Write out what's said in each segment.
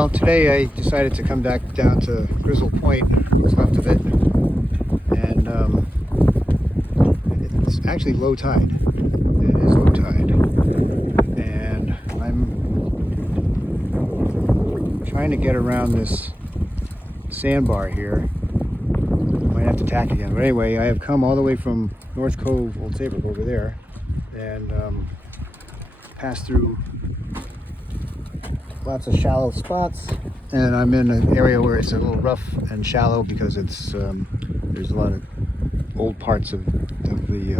Well, today I decided to come back down to Griswold Point, what's left of it, and it's actually low tide. It is low tide, and I'm trying to get around this sandbar here. Might have to tack again, but anyway, I have come all the way from North Cove, Old Saybrook over there, and passed through lots of shallow spots, and I'm in an area where it's a little rough and shallow because it's there's a lot of old parts of the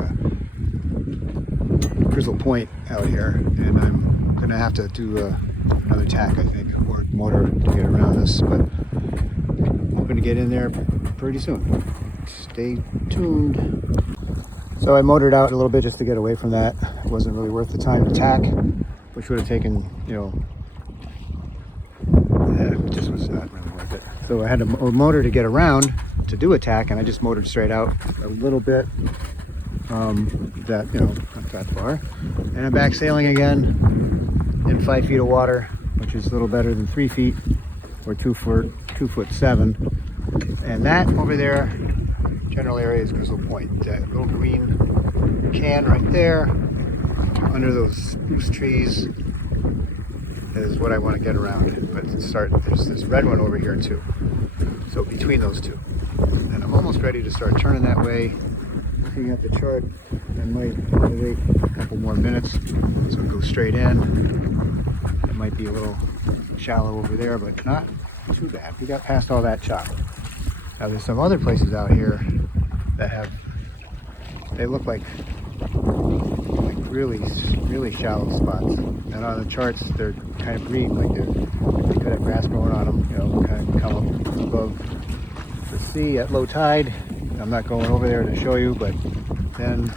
Griswold Point out here, and I'm gonna have to do another tack, I think, or motor to get around this, but I'm gonna get in there pretty soon. Stay tuned. So I motored out a little bit just to get away from that. It wasn't really worth the time to tack, which would have taken, it just was not really worth it. So I had a motor to get around to do a tack, and I just motored straight out a little bit, not that far. And I'm back sailing again in 5 feet of water, which is a little better than 3 feet, or 2'7". And that over there, general area, is Griswold Point. That little green can right there, under those spruce trees, is what I want to get around. But there's this red one over here too. So between those two. And I'm almost ready to start turning that way. Looking at the chart, I might wait a couple more minutes so it goes straight in. It might be a little shallow over there, but not too bad. We got past all that chop. Now there's some other places out here that they look like really, really shallow spots. And on the charts, they're kind of green, like they could have grass growing on them, kind of come up above the sea at low tide. I'm not going over there to show you, but then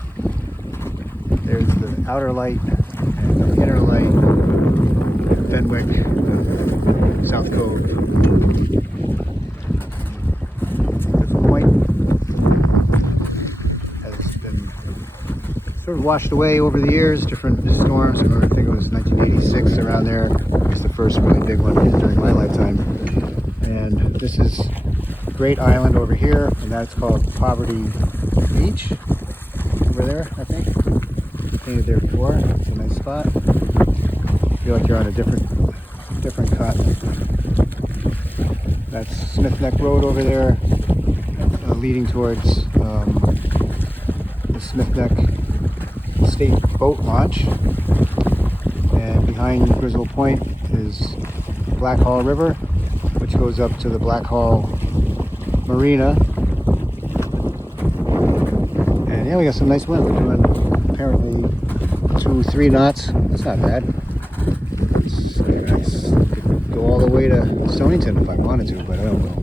there's the outer light and the inner light, Fenwick, South Cove. The point has been sort of washed away over the years, different storms. I think it was 1986 around there. It's the first really big one during my lifetime. And this is a great island over here, and that's called Poverty Beach. Over there, I think. Painted there before. It's a nice spot. Feel like you're on a different continent. That's Smith Neck Road over there, leading towards the Smith Neck State Boat Launch. And behind Griswold Point is Black Hall River, which goes up to the Black Hall Marina. And yeah, we got some nice wind. We're doing apparently 2-3 knots. That's not bad. It's nice. Could go all the way to Stonington if I wanted to, but I don't know.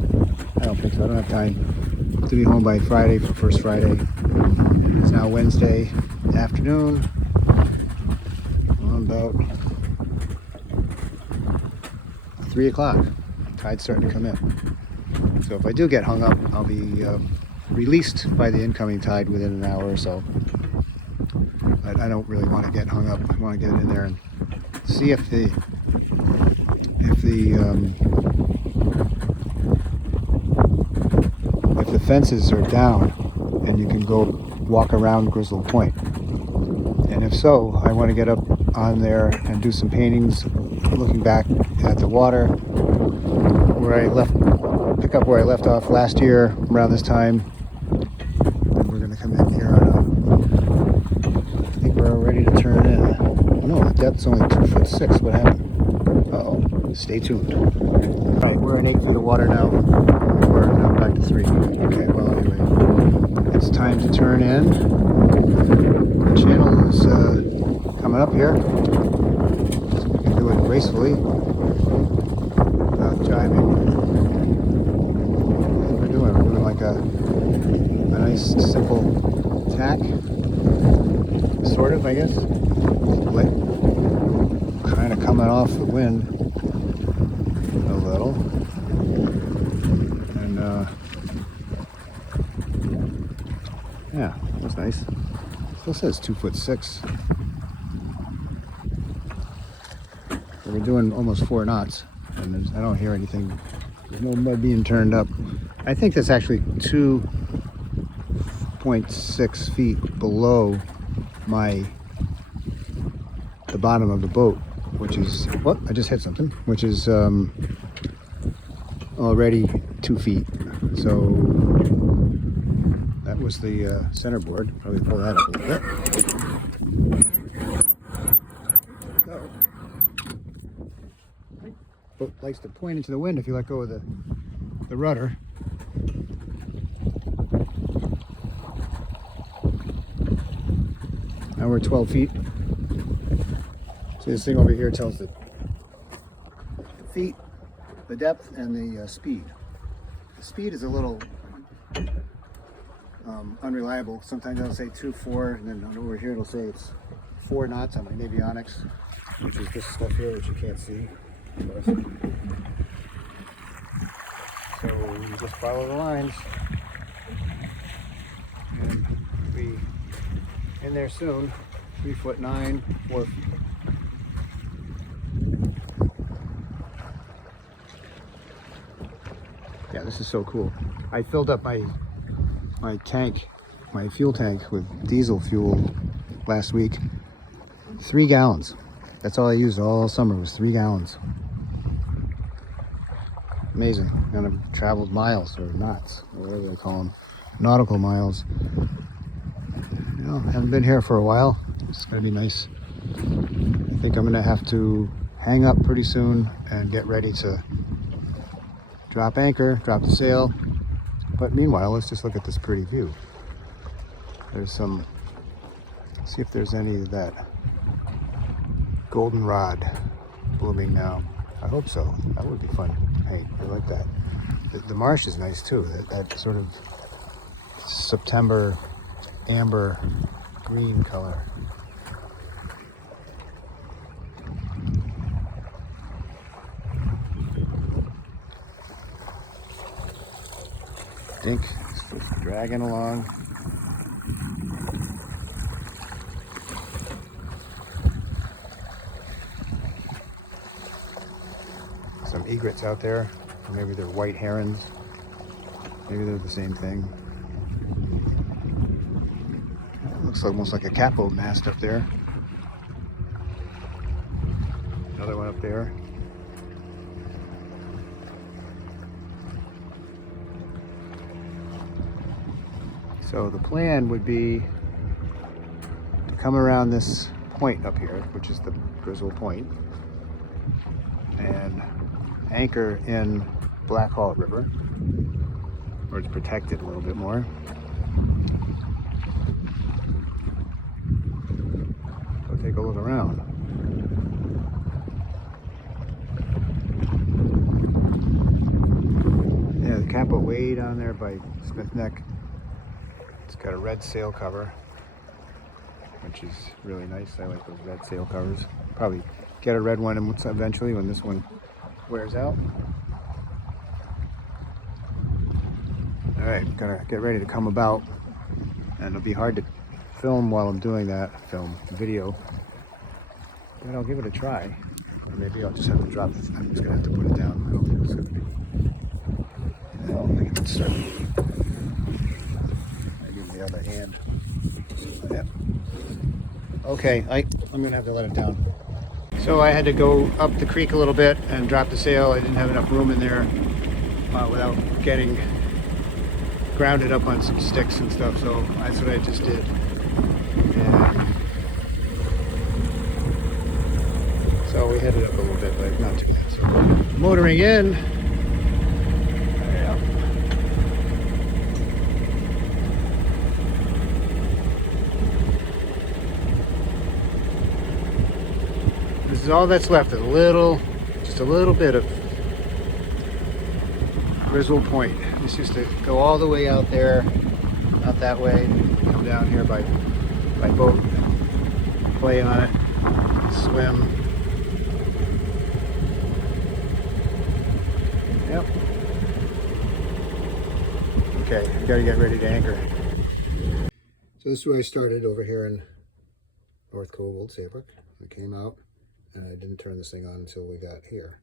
I don't think so. I don't have time to be home by Friday for First Friday. It's now Wednesday afternoon. About 3 o'clock. Tide's starting to come in. So if I do get hung up, I'll be released by the incoming tide within an hour or so. But I don't really want to get hung up. I want to get in there and see if the fences are down and you can go walk around Griswold Point. And if so, I want to get up on there and do some paintings looking back at the water pick up where I left off last year around this time. And we're going to come in here I think we're ready to turn in. Oh no, the depth's only 2'6". What happened? Uh-oh. Stay tuned. Alright, we're in 8 feet of water now. We're now back to 3. Okay, well anyway, it's time to turn in. The channel is coming up here. So we can do it gracefully without jiving. What are we doing? We're doing like a nice simple tack, sort of, I guess. Kind of coming off the wind a little, and yeah, that was nice. Still says 2'6". So we're doing almost 4 knots. and I don't hear anything. There's no mud being turned up. I think that's actually 2.6 feet below the bottom of the boat, which is, what? I just hit something, which is already 2 feet. So that was the centerboard. Probably pull that up a little bit. There we go. Boat likes to point into the wind if you let go of the rudder. Now we're 12 feet. See, this thing over here tells the feet, the depth, and the speed. The speed is a little unreliable. Sometimes it'll say 2.4, and then over here it'll say it's 4 knots on my avionics, which is this stuff here, which you can't see, of course. So you just follow the lines, and we'll be in there soon. 3'9", 4 feet. Yeah, this is so cool. I filled up my tank, my fuel tank with diesel fuel last week. 3 gallons. That's all I used all summer, was 3 gallons. Amazing. And I've traveled miles, or knots, or whatever they call them, nautical miles. You know, haven't been here for a while. It's gonna be nice. I think I'm gonna have to hang up pretty soon and get ready to drop anchor, drop the sail. But meanwhile, let's just look at this pretty view. There's some, see if there's any of that goldenrod blooming now. I hope so. That would be fun to paint. I like that. The marsh is nice too. That sort of September amber green color. Dink is dragging along. Some egrets out there. Or maybe they're white herons. Maybe they're the same thing. Looks almost like a catboat mast up there. Another one up there. So the plan would be to come around this point up here, which is the Griswold Point, and anchor in Black Hawk River, where it's protected a little bit more. So take a look around. Yeah, the catboat way down there by Smith Neck. It's got a red sail cover, which is really nice. I like those red sail covers. Probably get a red one eventually when this one wears out. All right, gotta get ready to come about, and it'll be hard to film while I'm doing that, video, but I'll give it a try. Or maybe I'll just have to drop this. I'm just gonna have to put it down. I don't think it's gonna be. I don't think it's certain. The other hand. Yep. Okay, I'm gonna have to let it down. So I had to go up the creek a little bit and drop the sail. I didn't have enough room in there without getting grounded up on some sticks and stuff, so that's what I just did. And so we headed up a little bit, but not too bad. So motoring in. This is all that's left, just a little bit of Griswold Point. This used to go all the way out there, out that way, come down here by boat, play on it, swim. Yep. Okay, I've got to get ready to anchor. So this is where I started, over here in North Cove, Old Saybrook. I came out, and I didn't turn this thing on until we got here.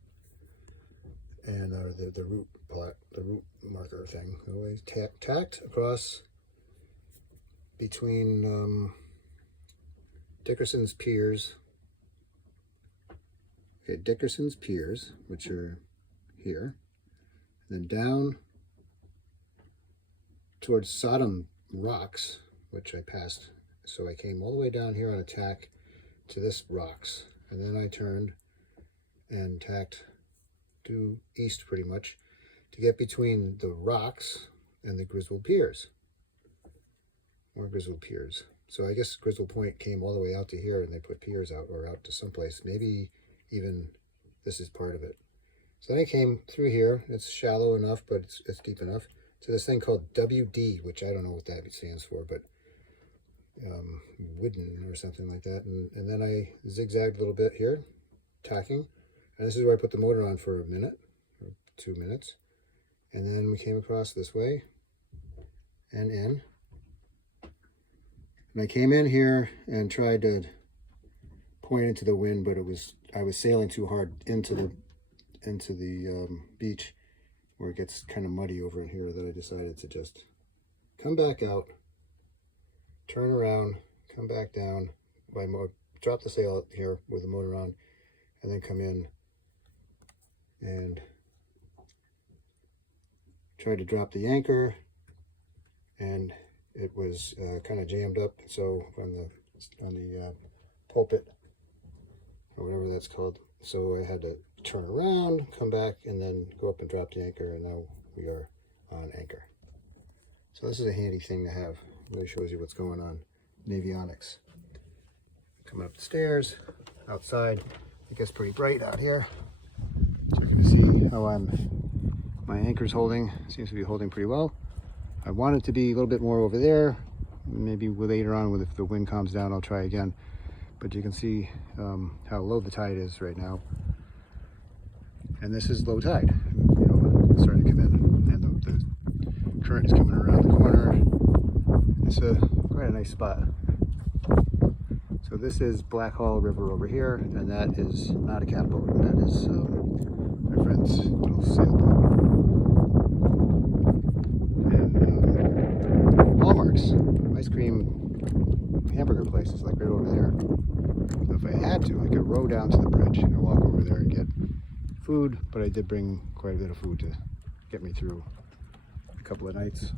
and the root plot, the root marker thing. Always tacked across between Dickerson's piers. Okay, Dickerson's piers, which are here, and then down towards Sodom Rocks, which I passed. So I came all the way down here on a tack to this rocks, and then I turned and tacked due east pretty much to get between the rocks and the Griswold piers. More Griswold piers. So I guess Griswold Point came all the way out to here and they put piers out, or out to someplace. Maybe even this is part of it. So then I came through here. It's shallow enough, but it's deep enough. To this thing called WD, which I don't know what that stands for, but wooden or something like that. And then I zigzagged a little bit here, tacking. And this is where I put the motor on for a minute, or 2 minutes. And then we came across this way and in. And I came in here and tried to point into the wind, but I was sailing too hard into the beach, where it gets kind of muddy over in here, that I decided to just come back out, turn around, come back down, drop the sail out here with the motor on, and then come in and try to drop the anchor, and it was kind of jammed up. So on the pulpit, or whatever that's called. So I had to turn around, come back, and then go up and drop the anchor, and now we are on anchor. So this is a handy thing to have. It really shows you what's going on. Navionics. Coming up the stairs, outside. It gets pretty bright out here. Checking to see how my anchor's holding. Seems to be holding pretty well. I want it to be a little bit more over there. Maybe later on, if the wind calms down, I'll try again. But you can see how low the tide is right now. And this is low tide, it's starting to come in. And the current is coming around the corner. It's quite a nice spot. So this is Black Hall River over here, and that is not a catboat. That is my friend's little sailboat. And Hallmark's ice cream hamburger place is like right over there. So if I had to, I could row down to the bridge and walk over there and get food, but I did bring quite a bit of food to get me through a couple of nights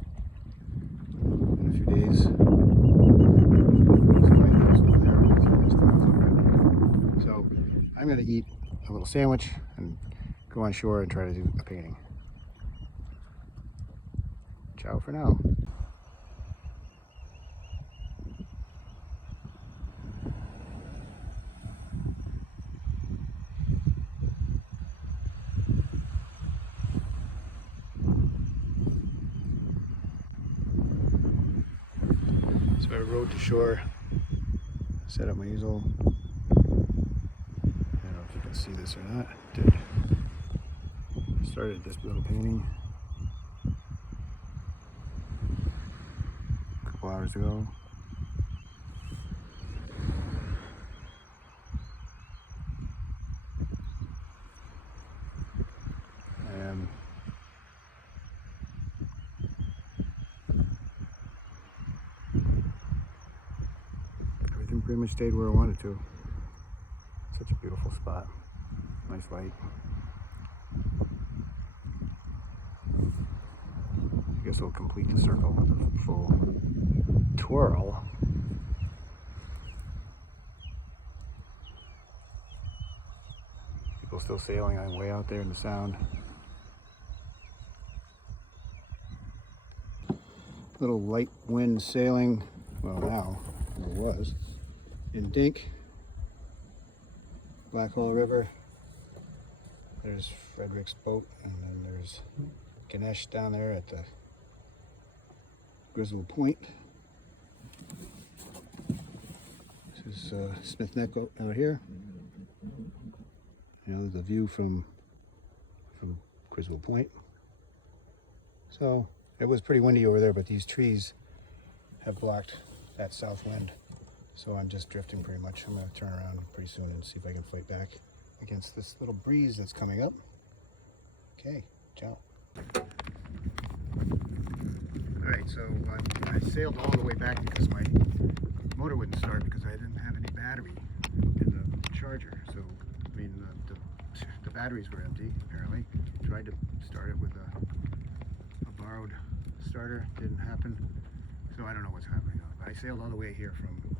and a few days. So I'm going to eat a little sandwich and go on shore and try to do a painting. Ciao for now. So I rowed to shore, set up my easel. I don't know if you can see this or not. Did started this little painting a couple hours ago. Everything pretty much stayed where I wanted to. Such a beautiful spot. Nice light. I guess I'll complete the circle with a full twirl. People still sailing. I'm way out there in the sound. Little light wind sailing. Well, now it was in Dink, Black Hole River. There's Frederick's boat, and then there's Ganesh down there at the Griswold Point. This is Smith Neck out here. The view from Griswold Point. So it was pretty windy over there, but these trees have blocked that south wind. So I'm just drifting pretty much. I'm going to turn around pretty soon and see if I can fight back against this little breeze that's coming up. Okay, ciao. Alright, so I sailed all the way back because my motor wouldn't start because I didn't have any battery in the charger. So, I mean, the batteries were empty, apparently. Tried to start it with a borrowed starter, didn't happen. So I don't know what's happening. I sailed all the way here from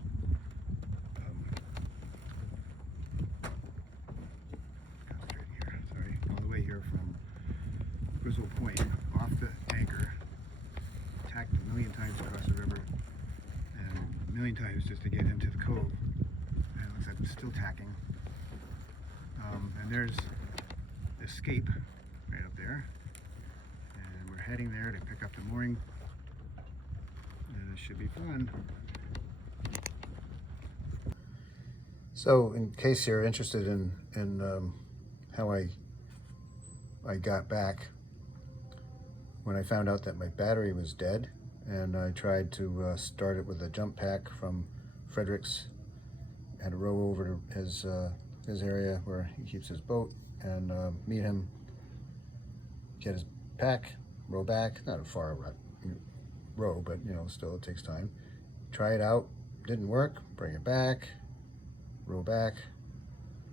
concentrating here, sorry, all the way here from Griswold Point, off the anchor, tacked a million times across the river, and a million times just to get into the cove. And it looks like I'm still tacking. And there's Escape right up there, and we're heading there to pick up the mooring, and it should be fun. So, in case you're interested in how I got back, when I found out that my battery was dead, and I tried to start it with a jump pack from Frederick's, had to row over to his area where he keeps his boat, and meet him, get his pack, row back, not a far row, but you know, still it takes time. Try it out, didn't work, bring it back, row back,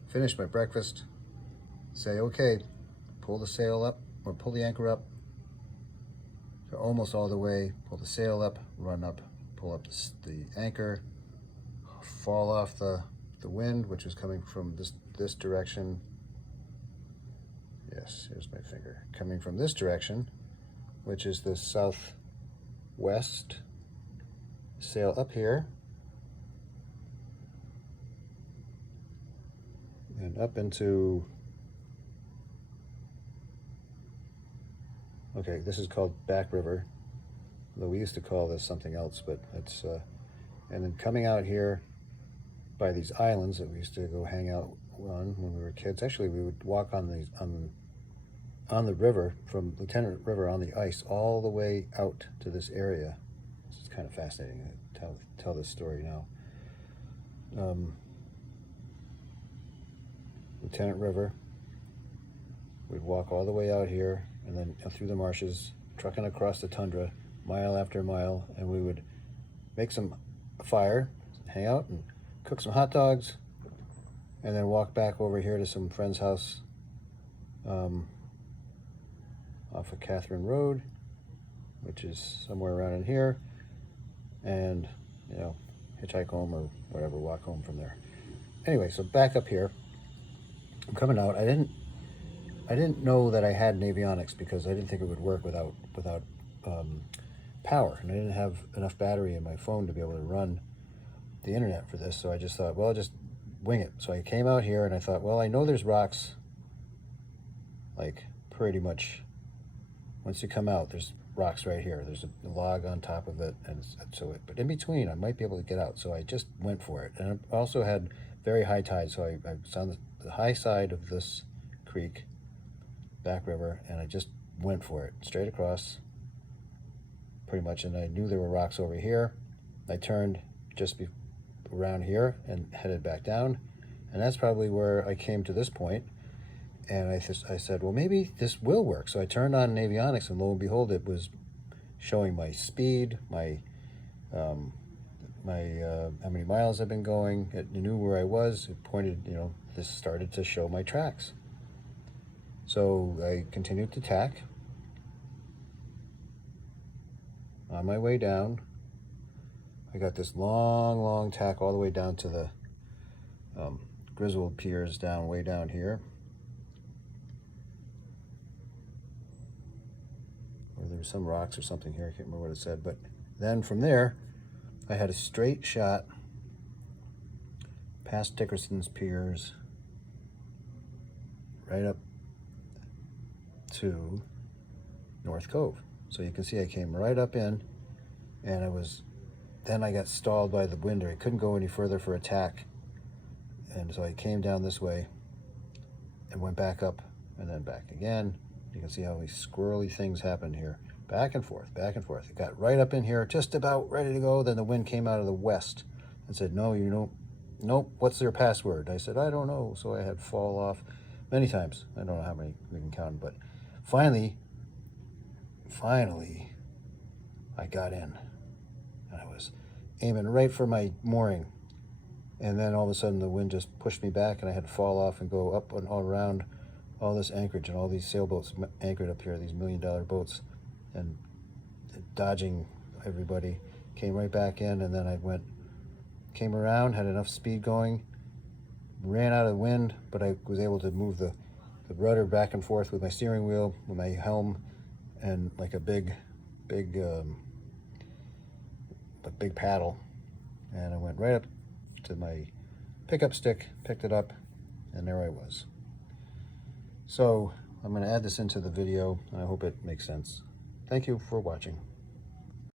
finish my breakfast, say okay, pull the sail up, or pull the anchor up, so almost all the way, pull the sail up, run up, pull up the anchor, fall off the wind, which is coming from this direction. Yes, here's my finger. Coming from this direction, which is the southwest. Sail up here, and up into, okay, this is called Back River, though we used to call this something else, but it's, and then coming out here by these islands that we used to go hang out on when we were kids. Actually, we would walk on these on the river, from Lieutenant River on the ice all the way out to this area. It's kind of fascinating to tell this story now. Lieutenant River, we'd walk all the way out here and then through the marshes, trucking across the tundra mile after mile, and we would make some fire, hang out and cook some hot dogs, and then walk back over here to some friend's house off of Catherine Road, which is somewhere around in here, and you know, hitchhike home or whatever, walk home from there. Anyway, so back up here, I'm coming out. I didn't know that I had an avionics because I didn't think it would work without power, and I didn't have enough battery in my phone to be able to run the internet for this. So I just thought, well, I'll just wing it. So I came out here and I thought, well, I know there's rocks, like pretty much once you come out, there's rocks right here. There's a log on top of it, and but in between I might be able to get out. So I just went for it. And I also had very high tide, so I was on the high side of this creek, Back River, and I just went for it straight across pretty much. And I knew there were rocks over here. I turned just around here and headed back down, and that's probably where I came to this point. And I said, well, maybe this will work. So I turned on avionics, and lo and behold, it was showing my speed, my how many miles I've been going. It knew where I was. It pointed, you know, this started to show my tracks. So I continued to tack. On my way down, I got this long tack all the way down to the Griswold piers way down here. Or there were some rocks or something here, I can't remember what it said. But then from there, I had a straight shot past Dickerson's piers, right up to North Cove. So you can see I came right up in, and then I got stalled by the wind. I couldn't go any further for attack. And so I came down this way and went back up and then back again. You can see how these squirrely things happen here. Back and forth, back and forth. It got right up in here, just about ready to go. Then the wind came out of the west and said, no, nope, what's their password? I said, I don't know. So I had fall off many times. I don't know how many we can count, but finally, I got in. And I was aiming right for my mooring. And then all of a sudden the wind just pushed me back and I had to fall off and go up and all around all this anchorage and all these sailboats anchored up here, these $1 million boats, and dodging everybody. Came right back in, and then I came around, had enough speed going, ran out of the wind, but I was able to move the rudder back and forth with my steering wheel, with my helm, and like a big paddle. And I went right up to my pickup stick, picked it up, and there I was. So I'm going to add this into the video, and I hope it makes sense. Thank you for watching.